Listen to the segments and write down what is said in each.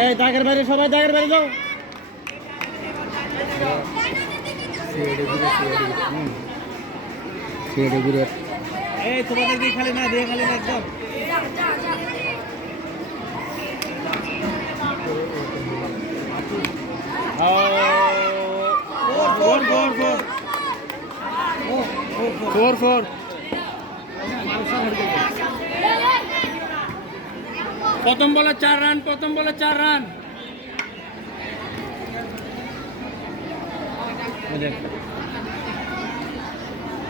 এই দাগের বাইরে সবাই দাগের বাইরে যাও এই তোমাদের দিয়ে খালি না দিয়ে খালি না একদম ফোর ফোর প্রথম বলে চার রান, প্রথম বলে চার রান।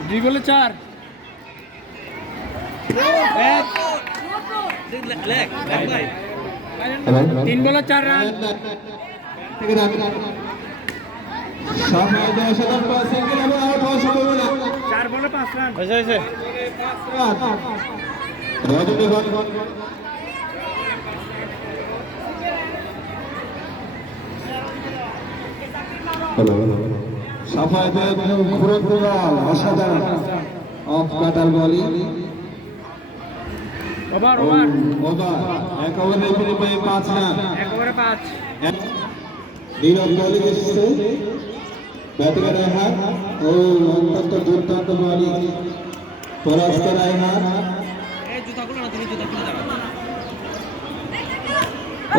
দুই বলে চার। তিন বলে চার রান। চার বলে পাঁচ রান হয়েছে হয়েছে সাফায়তে ঘুরে ঘুরে অসাধারণ অফ কাটার বলি ওভার ওভার ওভার এক ওভারে পাঁচ রান একবারে পাঁচ নীরব বলিং এসেছে ব্যাটিংয়ে রায়হান ও অত্যন্ত দুর্দান্ত বলিং পরাস্ত রায়হান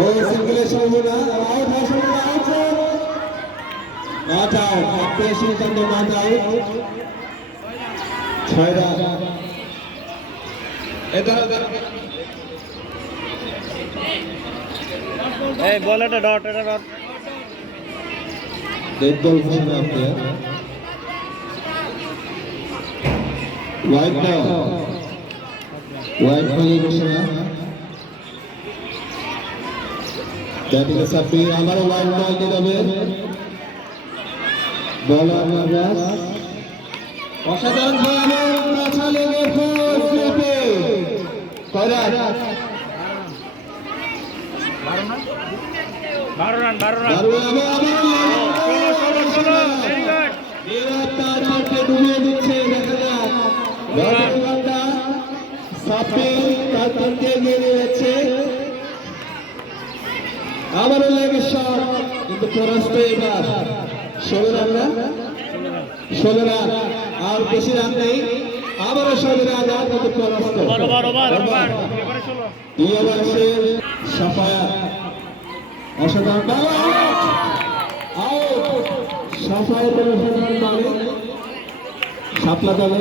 ও সিঙ্গেলের সম্ভাবনা আউট হওয়ার সম্ভাবনা আউট নট আউট একত্রিশ সিদ্ধান্ত নট আউট। ছয় রান এটা এই বল এটা ডট এটা ডট। Dead ball ঘোষণা প্লেয়ার হোয়াইট নাও হোয়াইট বলই ঘোষণা ব্যাটিং এ সাব্বির আবারও হোয়াইট বল নিলামে বল আনারাস অসাধারণ ভয়াবহ কাছা লেগে ফোর স্লিপে করার বারো রান বারো রান। দারুণ আবার আবার ডুবিয়ে দিচ্ছে দেখা যাক সাপে তার তিনটে এগিয়ে নিয়ে যাচ্ছে আবারও লেগে শট কিন্তু পরাস্ত এবার ষোলো রান না ষোলো রান আর বেশি রান নেই আবারও ষোলো রান আর কিন্তু পরাস্ত দুই অসাধারণ আউট সাপলা দলে।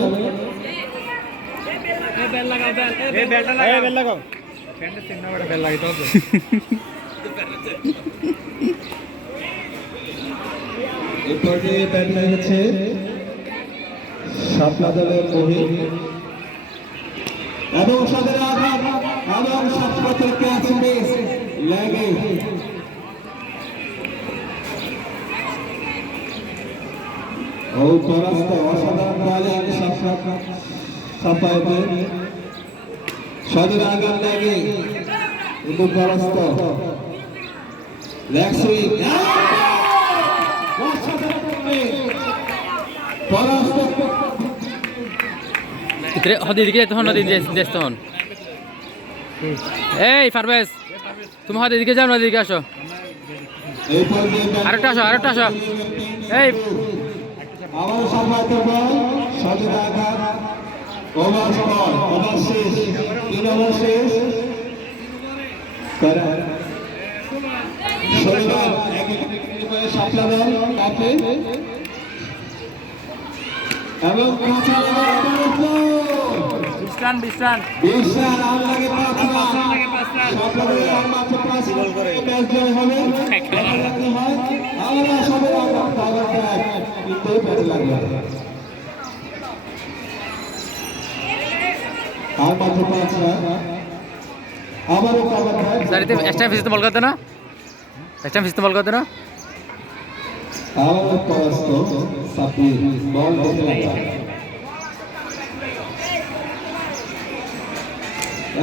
এই পর্যায়ে ব্যাটিং হচ্ছে সাপলা দলের মহিন এবং সাদের আঘাত এবং সাতপথের ক্যাচ মিস লাগে। ও পরাস্ত অসাধারণ সাদের আঘাত লাগে কিন্তু পরাস্ত তখন নদী দেশ তখন। এই পারভেজ তুমি হদি দিকে যাও নদী দিকে আসো। আরেকটা আসো আরেকটা আসো। এই আবার সাফায়তে বল সাদের আঘাত ওভার বল ওভার শেষ তিন ওভার শেষ। করা ষোলো এক উইকেটে দল কাপে এবং কাঁচা লাগা বিশ রান বিশ রান বিশ রান আর লাগে পাঁচ রান সাপলা আর মাত্র পাঁচ রান করে ম্যাচ জয় হবে দেখা যাচ্ছে হয়। আমরা সবাই আমরা পাওয়ার ব্যাট লাগবে আর মাত্র পাঁচ রান আবারও পাওয়ার ব্যাট সারিতে এক্সট্রা ফিসতে বল করতে না? এক্সট্রা ফিসতে বল করতে না? আবারও পরাস্ত সাপির বল বসে লাগা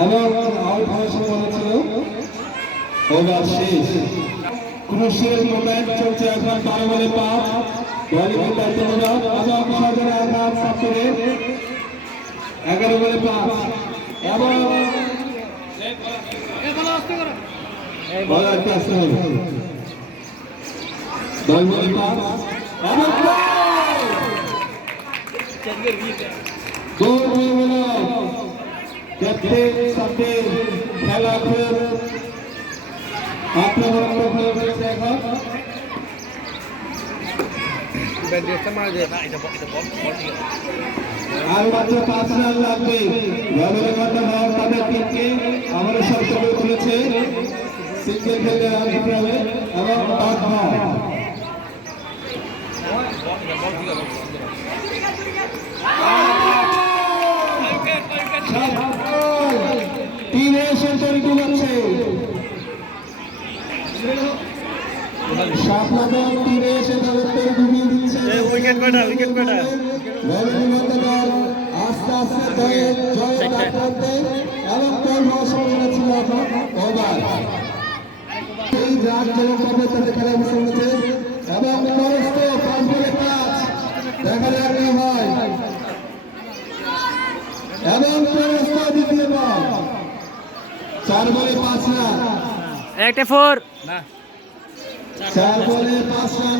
এবং আউট হওয়ার সম্ভাবনা ছিল। ওভার শেষ। ক্রুশিয়াল মোমেন্ট চলছে এখন বারো বলে পাঁচ। বলিং দায়িত্ব নিল এবং সাজার আঘাত সাপিরের এগারো বলে পাঁচ। এবং আপনার হয়ে গেছে এখন আর মাত্র পাঁচ লাগবে ব্যবহার করতে হওয়ার তাদের টিমকে আমাদের শর্ত করে তুলেছে সিঙ্গেল খেলে রান দিতে হবে এবং পাঁচ ভাগ টিমে সেঞ্চুরি তুলেছে সাত লাখ টিমে এসে তাদের উইকেট কয়টা উইকেট কয়টা আস্তে আস্তে জয়ে জয়ে লাভ করতে এবং দল হওয়ার ছিল এখন ওভার এই রাত জয় করবে তাদের খেলা অবস্থান হচ্ছে এবং পরস্ত পাঁচ বলে পাঁচ দেখা যাক কি হয় এবং পরস্ত দ্বিতীয় বল চার বলে পাঁচ রান একটা ফোর। না। চার বলে পাঁচ রান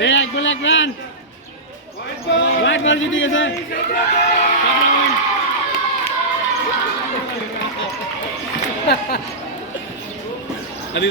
এই এক বলে এক রান হোয়াইট বল জিতে গেছে আরে